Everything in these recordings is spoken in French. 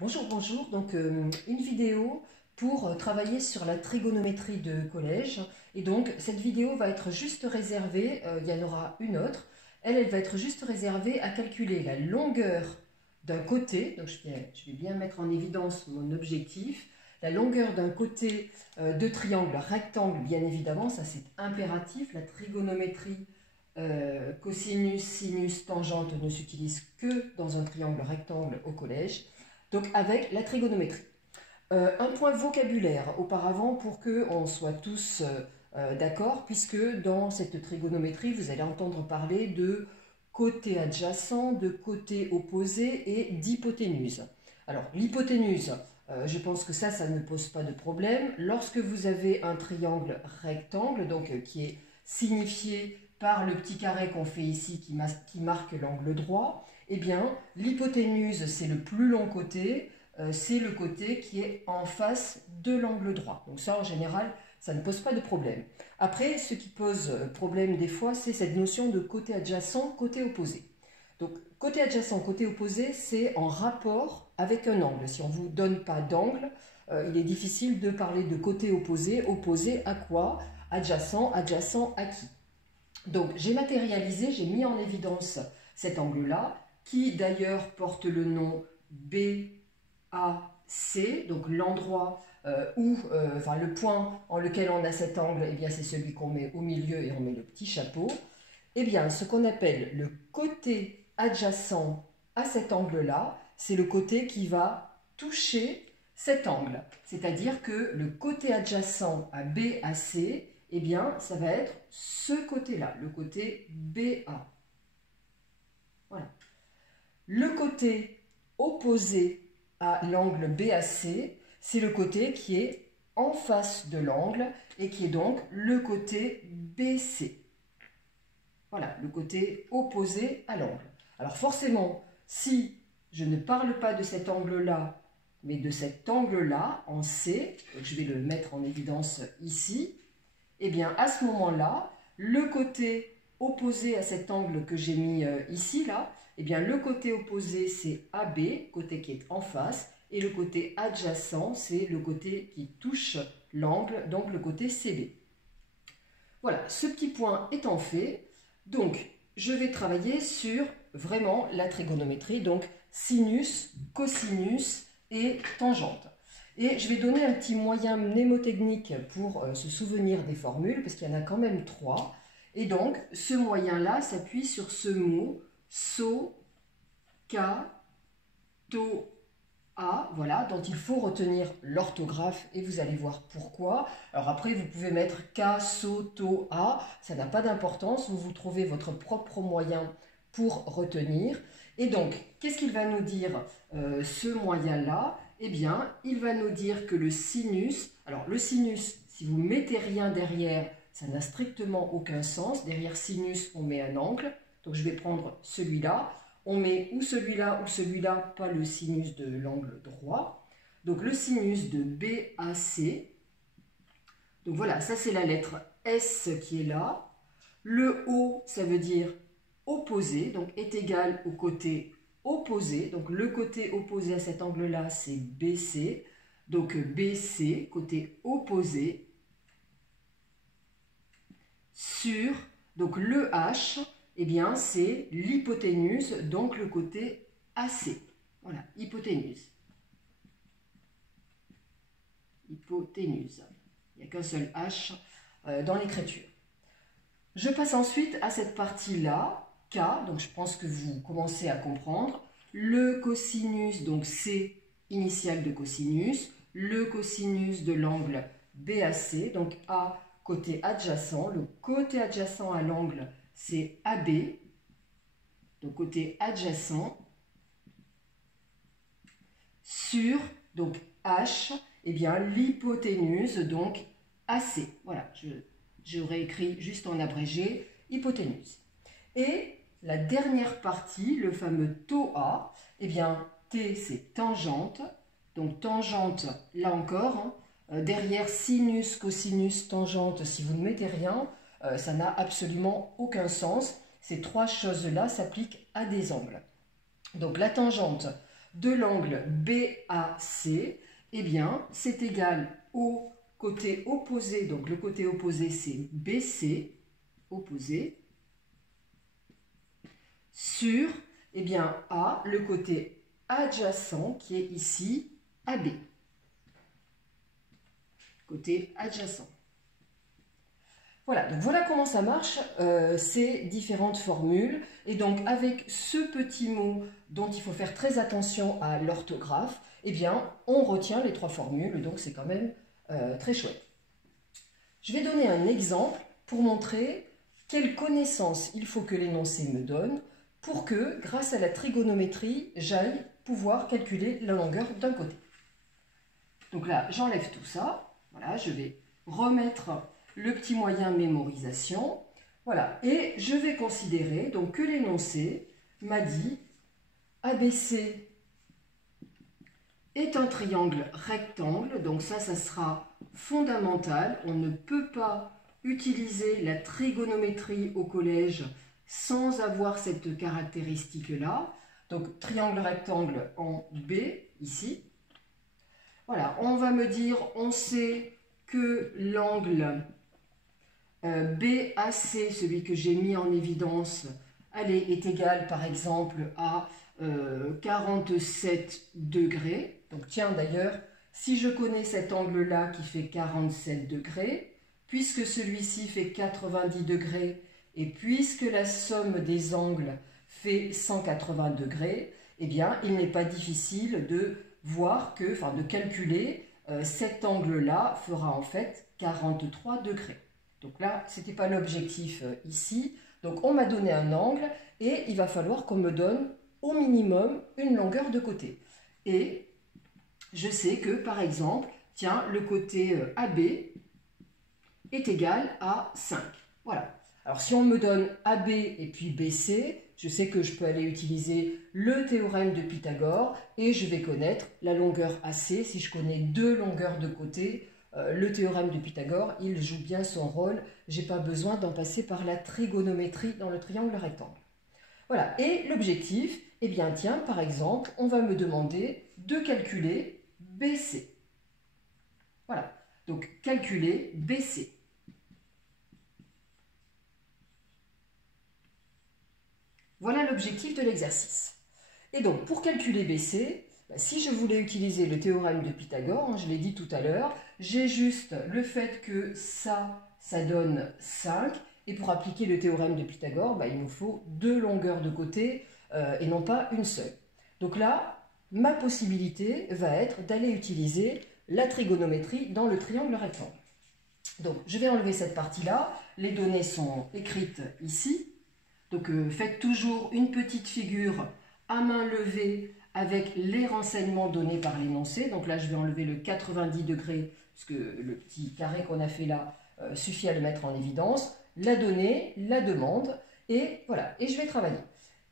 Bonjour, bonjour. Donc une vidéo pour travailler sur la trigonométrie de collège. Et donc cette vidéo va être juste réservée, il y en aura une autre. Elle va être juste réservée à calculer la longueur d'un côté. Donc je vais bien mettre en évidence mon objectif. La longueur d'un côté de triangle rectangle, bien évidemment, ça c'est impératif. La trigonométrie cosinus, sinus, tangente ne s'utilise que dans un triangle rectangle au collège. Donc avec la trigonométrie. Un point vocabulaire auparavant pour qu'on soit tous d'accord, puisque dans cette trigonométrie, vous allez entendre parler de côté adjacent, de côté opposé et d'hypoténuse. Alors l'hypoténuse, je pense que ça ne pose pas de problème. Lorsque vous avez un triangle rectangle, donc qui est signifié par le petit carré qu'on fait ici qui marque l'angle droit, eh bien, l'hypoténuse, c'est le plus long côté, c'est le côté qui est en face de l'angle droit. Donc ça, en général, ça ne pose pas de problème. Après, ce qui pose problème des fois, c'est cette notion de côté adjacent, côté opposé. Donc, côté adjacent, côté opposé, c'est en rapport avec un angle. Si on ne vous donne pas d'angle, il est difficile de parler de côté opposé. Opposé à quoi? Adjacent, adjacent à qui? Donc, j'ai matérialisé, j'ai mis en évidence cet angle-là, qui d'ailleurs porte le nom BAC, donc l'endroit enfin le point en lequel on a cet angle, eh bien c'est celui qu'on met au milieu et on met le petit chapeau. Eh bien, ce qu'on appelle le côté adjacent à cet angle-là, c'est le côté qui va toucher cet angle. C'est-à-dire que le côté adjacent à BAC, eh bien, ça va être ce côté-là, le côté BA. Voilà. Le côté opposé à l'angle BAC, c'est le côté qui est en face de l'angle et qui est donc le côté BC. Voilà, le côté opposé à l'angle. Alors forcément, si je ne parle pas de cet angle-là, mais de cet angle-là, en C, donc je vais le mettre en évidence ici, eh bien à ce moment-là, le côté opposé à cet angle que j'ai mis ici, là, eh bien le côté opposé c'est AB, côté qui est en face, et le côté adjacent c'est le côté qui touche l'angle, donc le côté CB. Voilà, ce petit point étant fait, donc je vais travailler sur vraiment la trigonométrie, donc sinus, cosinus et tangente. Et je vais donner un petit moyen mnémotechnique pour se souvenir des formules, parce qu'il y en a quand même 3. Et donc, ce moyen-là s'appuie sur ce mot so, ka, to, a, voilà, dont il faut retenir l'orthographe et vous allez voir pourquoi. Alors après, vous pouvez mettre ka, so, to, a, ça n'a pas d'importance, vous trouvez votre propre moyen pour retenir. Et donc, qu'est-ce qu'il va nous dire ce moyen-là? Eh bien, il va nous dire que le sinus, alors le sinus, si vous ne mettez rien derrière, ça n'a strictement aucun sens. Derrière sinus, on met un angle. Donc, je vais prendre celui-là. On met ou celui-là, pas le sinus de l'angle droit. Donc, le sinus de BAC. Donc, voilà, ça, c'est la lettre S qui est là. Le O, ça veut dire opposé, donc est égal au côté opposé. Donc, le côté opposé à cet angle-là, c'est BC. Donc, BC, côté opposé, sur, donc le H, eh bien, c'est l'hypoténuse, donc le côté AC. Voilà, hypoténuse. Hypoténuse. Il n'y a qu'un seul H dans l'écriture. Je passe ensuite à cette partie-là, K, donc je pense que vous commencez à comprendre. Le cosinus, donc C, initiale de cosinus. Le cosinus de l'angle BAC, donc A, côté adjacent. Le côté adjacent à l'angle, c'est AB, donc côté adjacent, sur, donc H, eh bien l'hypoténuse, donc AC. Voilà, j'aurais écrit juste en abrégé, hypoténuse. Et la dernière partie, le fameux taux A, eh bien T c'est tangente, donc tangente, là encore, derrière sinus, cosinus, tangente, si vous ne mettez rien, ça n'a absolument aucun sens. Ces trois choses-là s'appliquent à des angles. Donc la tangente, de l'angle BAC, eh bien, c'est égal au côté opposé. Donc, le côté opposé, c'est BC, opposé, sur, eh bien, A, le côté adjacent, qui est ici AB. Côté adjacent. Voilà, donc voilà comment ça marche, ces différentes formules. Et donc, avec ce petit mot dont il faut faire très attention à l'orthographe, eh bien, on retient les trois formules, donc c'est quand même très chouette. Je vais donner un exemple pour montrer quelles connaissances il faut que l'énoncé me donne pour que, grâce à la trigonométrie, j'aille pouvoir calculer la longueur d'un côté. Donc là, j'enlève tout ça. Voilà, je vais remettre le petit moyen mémorisation. Voilà, et je vais considérer donc que l'énoncé m'a dit ABC est un triangle rectangle. Donc ça sera fondamental. On ne peut pas utiliser la trigonométrie au collège sans avoir cette caractéristique-là. Donc triangle rectangle en B, ici. Voilà, on va me dire, on sait que l'angle BAC, celui que j'ai mis en évidence, allez, est égal par exemple à 47 degrés. Donc tiens d'ailleurs, si je connais cet angle-là qui fait 47 degrés, puisque celui-ci fait 90 degrés, et puisque la somme des angles fait 180 degrés, eh bien, il n'est pas difficile de voir que, enfin de calculer, cet angle-là fera en fait 43 degrés. Donc là, ce n'était pas l'objectif ici. Donc on m'a donné un angle et il va falloir qu'on me donne au minimum une longueur de côté. Et je sais que, par exemple, tiens, le côté AB est égal à 5. Voilà. Alors si on me donne AB et puis BC, je sais que je peux aller utiliser le théorème de Pythagore et je vais connaître la longueur AC. Si je connais deux longueurs de côté, le théorème de Pythagore, il joue bien son rôle. Je n'ai pas besoin d'en passer par la trigonométrie dans le triangle rectangle. Voilà, et l'objectif, eh bien tiens, par exemple, on va me demander de calculer BC. Voilà, donc calculer BC. Voilà l'objectif de l'exercice. Et donc, pour calculer BC, si je voulais utiliser le théorème de Pythagore, je l'ai dit tout à l'heure, j'ai juste le fait que ça donne 5. Et pour appliquer le théorème de Pythagore, il nous faut deux longueurs de côté et non pas une seule. Donc là, ma possibilité va être d'aller utiliser la trigonométrie dans le triangle rectangle. Donc, je vais enlever cette partie-là. Les données sont écrites ici. Donc, faites toujours une petite figure à main levée avec les renseignements donnés par l'énoncé. Donc là, je vais enlever le 90 degrés, parce que le petit carré qu'on a fait là suffit à le mettre en évidence. La donnée, la demande, et voilà, et je vais travailler.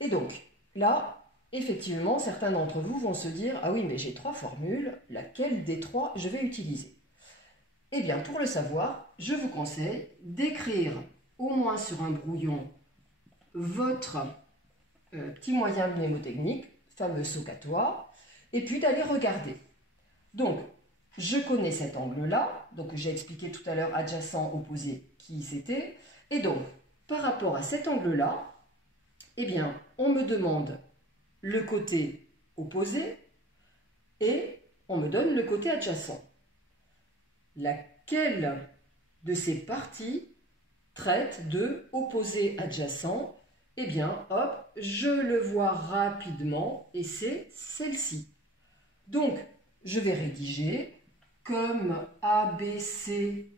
Et donc, là, effectivement, certains d'entre vous vont se dire « Ah oui, mais j'ai trois formules, laquelle des trois je vais utiliser ?» Eh bien, pour le savoir, je vous conseille d'écrire au moins sur un brouillon votre petit moyen mnémotechnique, fameux SOHCAHTOA, et puis d'aller regarder. Donc, je connais cet angle-là, donc j'ai expliqué tout à l'heure adjacent, opposé, qui c'était, et donc, par rapport à cet angle-là, eh bien, on me demande le côté opposé et on me donne le côté adjacent. Laquelle de ces parties traite de opposé adjacent? Eh bien, hop, je le vois rapidement et c'est celle-ci. Donc, je vais rédiger comme ABC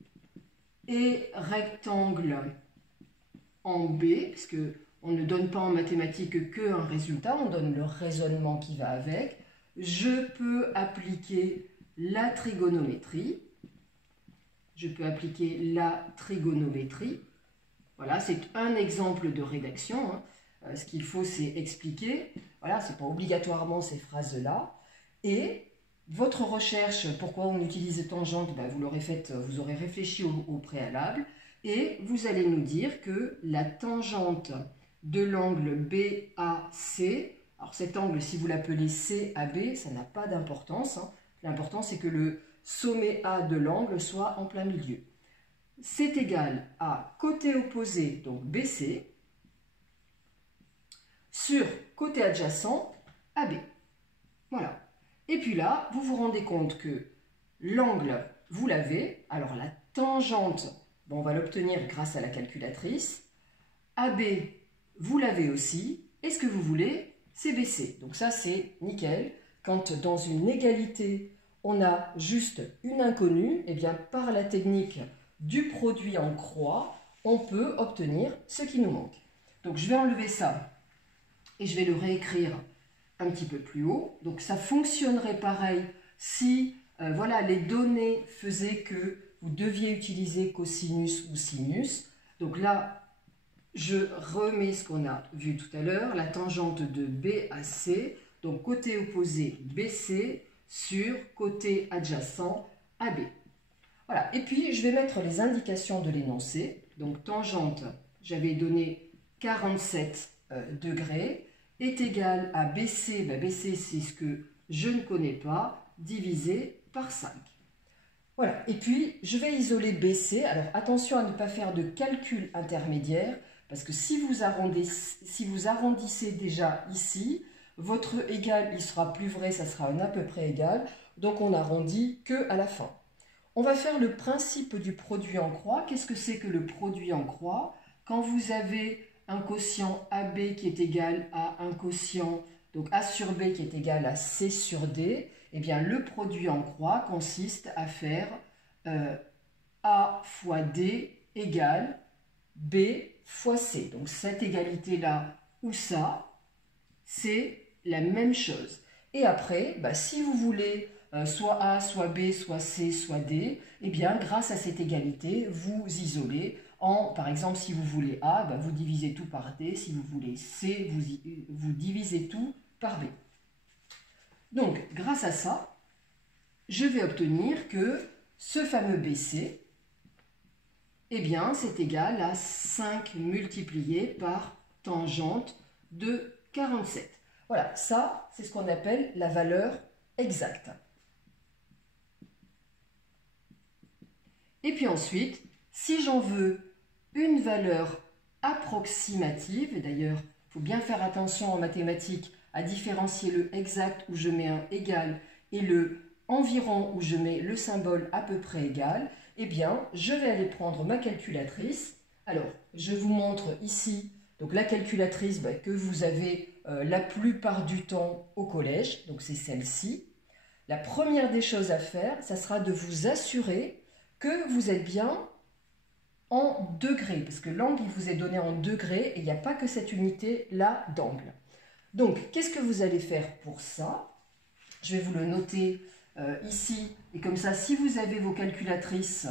est rectangle en B, parce qu'on ne donne pas en mathématiques qu'un résultat, on donne le raisonnement qui va avec. Je peux appliquer la trigonométrie. Voilà, c'est un exemple de rédaction. Ce qu'il faut, c'est expliquer. Voilà, ce n'est pas obligatoirement ces phrases-là. Et votre recherche, pourquoi on utilise tangente, vous l'aurez faite, vous aurez réfléchi au préalable. Et vous allez nous dire que la tangente de l'angle BAC, Alors cet angle, si vous l'appelez CAB, ça n'a pas d'importance. Hein. L'important, c'est que le sommet A de l'angle soit en plein milieu. C'est égal à côté opposé, donc BC, sur côté adjacent, AB. Voilà. Et puis là, vous vous rendez compte que l'angle, vous l'avez. Alors la tangente, bon, on va l'obtenir grâce à la calculatrice. AB, vous l'avez aussi. Et ce que vous voulez, c'est BC. Donc ça, c'est nickel. Quand dans une égalité, on a juste une inconnue, et bien par la technique du produit en croix, on peut obtenir ce qui nous manque. Donc je vais enlever ça et je vais le réécrire un petit peu plus haut. Donc ça fonctionnerait pareil si voilà, les données faisaient que vous deviez utiliser cosinus ou sinus. Donc là, je remets ce qu'on a vu tout à l'heure, la tangente de B à C, donc côté opposé BC sur côté adjacent AB. Voilà, et puis je vais mettre les indications de l'énoncé. Donc tangente, j'avais donné 47 degrés, est égal à BC, ben BC c'est ce que je ne connais pas, divisé par 5. Voilà, et puis je vais isoler BC. Alors attention à ne pas faire de calcul intermédiaire, parce que si vous arrondissez déjà ici, votre égal il sera plus vrai, ça sera un à peu près égal, donc on arrondit que à la fin. On va faire le principe du produit en croix. Qu'est-ce que c'est que le produit en croix? Quand vous avez un quotient AB qui est égal à un quotient, donc A sur B qui est égal à C sur D, eh bien le produit en croix consiste à faire A fois D égale B fois C. Donc cette égalité-là ou ça, c'est la même chose. Et après, bah, si vous voulez soit A, soit B, soit C, soit D, eh bien grâce à cette égalité, vous isolez. Par exemple, si vous voulez A, bah, vous divisez tout par D. Si vous voulez C, vous divisez tout par B. Donc, grâce à ça, je vais obtenir que ce fameux BC, eh bien, c'est égal à 5 multiplié par tangente de 47. Voilà, ça, c'est ce qu'on appelle la valeur exacte. Et puis ensuite, si j'en veux une valeur approximative, et d'ailleurs, il faut bien faire attention en mathématiques à différencier le exact où je mets un égal et le environ où je mets le symbole à peu près égal, eh bien, je vais aller prendre ma calculatrice. Alors, je vous montre ici donc la calculatrice que vous avez la plupart du temps au collège, donc c'est celle-ci. La première des choses à faire, ça sera de vous assurer que vous êtes bien en degrés, parce que l'angle il vous est donné en degrés et il n'y a pas que cette unité-là d'angle. Donc, qu'est-ce que vous allez faire pour ça? Je vais vous le noter ici, et comme ça, si vous avez vos calculatrices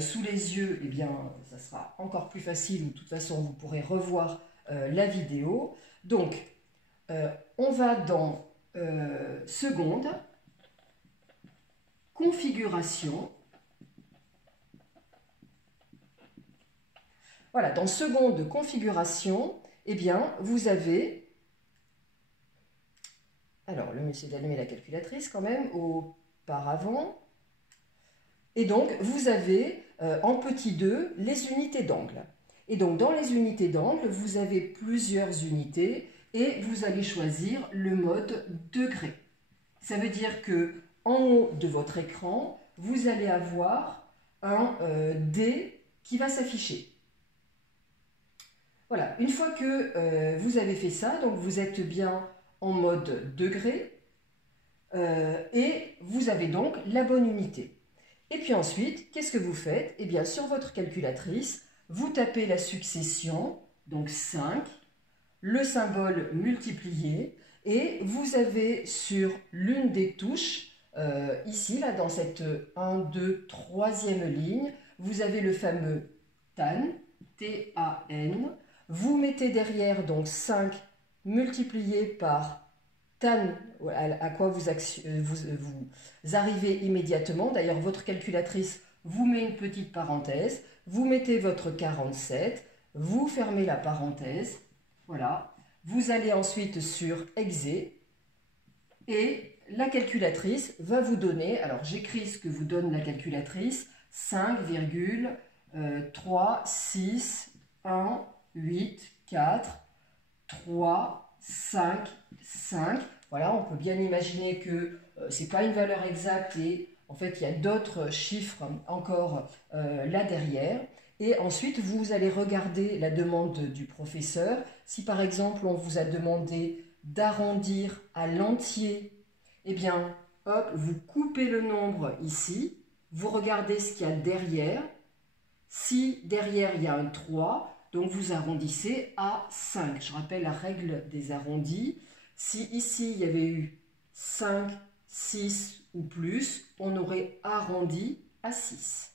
sous les yeux, eh bien, ça sera encore plus facile. De toute façon, vous pourrez revoir la vidéo. Donc, on va dans seconde, configuration. Voilà, dans seconde configuration, eh bien, vous avez... Alors, le mieux, c'est d'allumer la calculatrice quand même, auparavant. Et donc, vous avez en petit 2 les unités d'angle. Et donc, dans les unités d'angle, vous avez plusieurs unités et vous allez choisir le mode degré. Ça veut dire que en haut de votre écran, vous allez avoir un D qui va s'afficher. Voilà, une fois que vous avez fait ça, donc vous êtes bien en mode degré et vous avez donc la bonne unité. Et puis ensuite, qu'est-ce que vous faites? Eh bien, sur votre calculatrice, vous tapez la succession, donc 5, le symbole multiplié, et vous avez sur l'une des touches, ici, là, dans cette 1, 2, 3e ligne, vous avez le fameux TAN, T-A-N. Vous mettez derrière donc 5 multiplié par tan, à quoi vous arrivez immédiatement. D'ailleurs, votre calculatrice vous met une petite parenthèse. Vous mettez votre 47, vous fermez la parenthèse. Voilà. Vous allez ensuite sur Exé et la calculatrice va vous donner, alors j'écris ce que vous donne la calculatrice, 5,361,8,4,3,5,5. Voilà, on peut bien imaginer que ce n'est pas une valeur exacte et en fait il y a d'autres chiffres encore là derrière. Et ensuite, vous allez regarder la demande du professeur. Si par exemple, on vous a demandé d'arrondir à l'entier, eh bien, hop, vous coupez le nombre ici, vous regardez ce qu'il y a derrière. Si derrière, il y a un 3, donc vous arrondissez à 5. Je rappelle la règle des arrondis. Si ici, il y avait eu 5, 6 ou plus, on aurait arrondi à 6.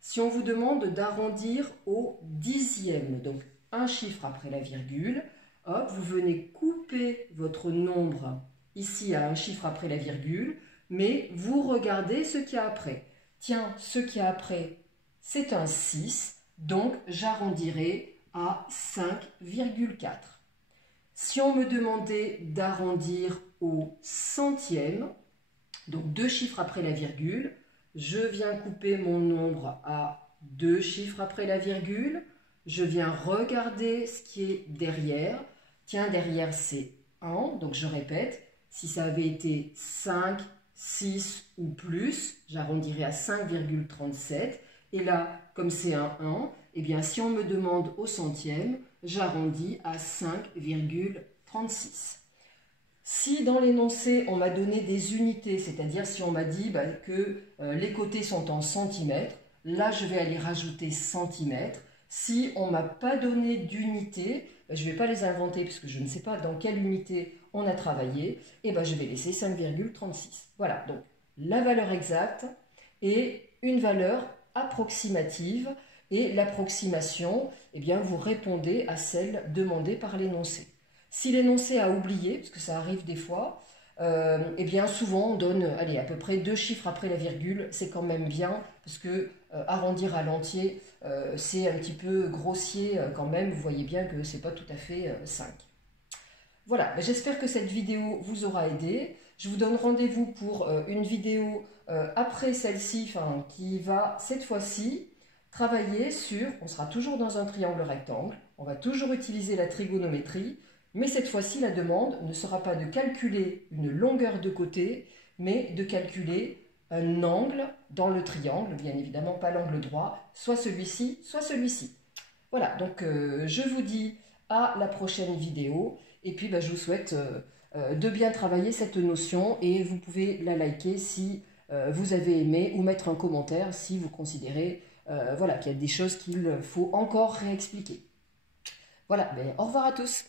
Si on vous demande d'arrondir au dixième, donc un chiffre après la virgule, hop, vous venez couper votre nombre ici à un chiffre après la virgule, mais vous regardez ce qu'il y a après. Tiens, ce qu'il y a après, c'est un 6, donc j'arrondirai à 5,4. Si on me demandait d'arrondir au centième, donc deux chiffres après la virgule, je viens couper mon nombre à deux chiffres après la virgule. Je viens regarder ce qui est derrière. Tiens, derrière c'est 1. Donc je répète, si ça avait été 5, 6 ou plus, j'arrondirais à 5,37. Et là, comme c'est un 1, eh bien si on me demande au centième, j'arrondis à 5,36. Si dans l'énoncé, on m'a donné des unités, c'est-à-dire si on m'a dit que les côtés sont en centimètres, là je vais aller rajouter centimètres. Si on ne m'a pas donné d'unités, je ne vais pas les inventer puisque je ne sais pas dans quelle unité on a travaillé, et je vais laisser 5,36. Voilà, donc la valeur exacte et une valeur approximative. Et l'approximation, eh bien, vous répondez à celle demandée par l'énoncé. Si l'énoncé a oublié, parce que ça arrive des fois, eh bien souvent on donne allez, à peu près deux chiffres après la virgule, c'est quand même bien, parce que arrondir à l'entier, c'est un petit peu grossier quand même, vous voyez bien que c'est pas tout à fait 5. Voilà, j'espère que cette vidéo vous aura aidé. Je vous donne rendez-vous pour une vidéo après celle-ci, qui va cette fois-ci travailler sur, on sera toujours dans un triangle rectangle, on va toujours utiliser la trigonométrie, mais cette fois-ci, la demande ne sera pas de calculer une longueur de côté, mais de calculer un angle dans le triangle, bien évidemment pas l'angle droit, soit celui-ci, soit celui-ci. Voilà, donc je vous dis à la prochaine vidéo, et puis je vous souhaite de bien travailler cette notion, et vous pouvez la liker si vous avez aimé, ou mettre un commentaire si vous considérez voilà, qu'il y a des choses qu'il faut encore réexpliquer. Voilà, au revoir à tous.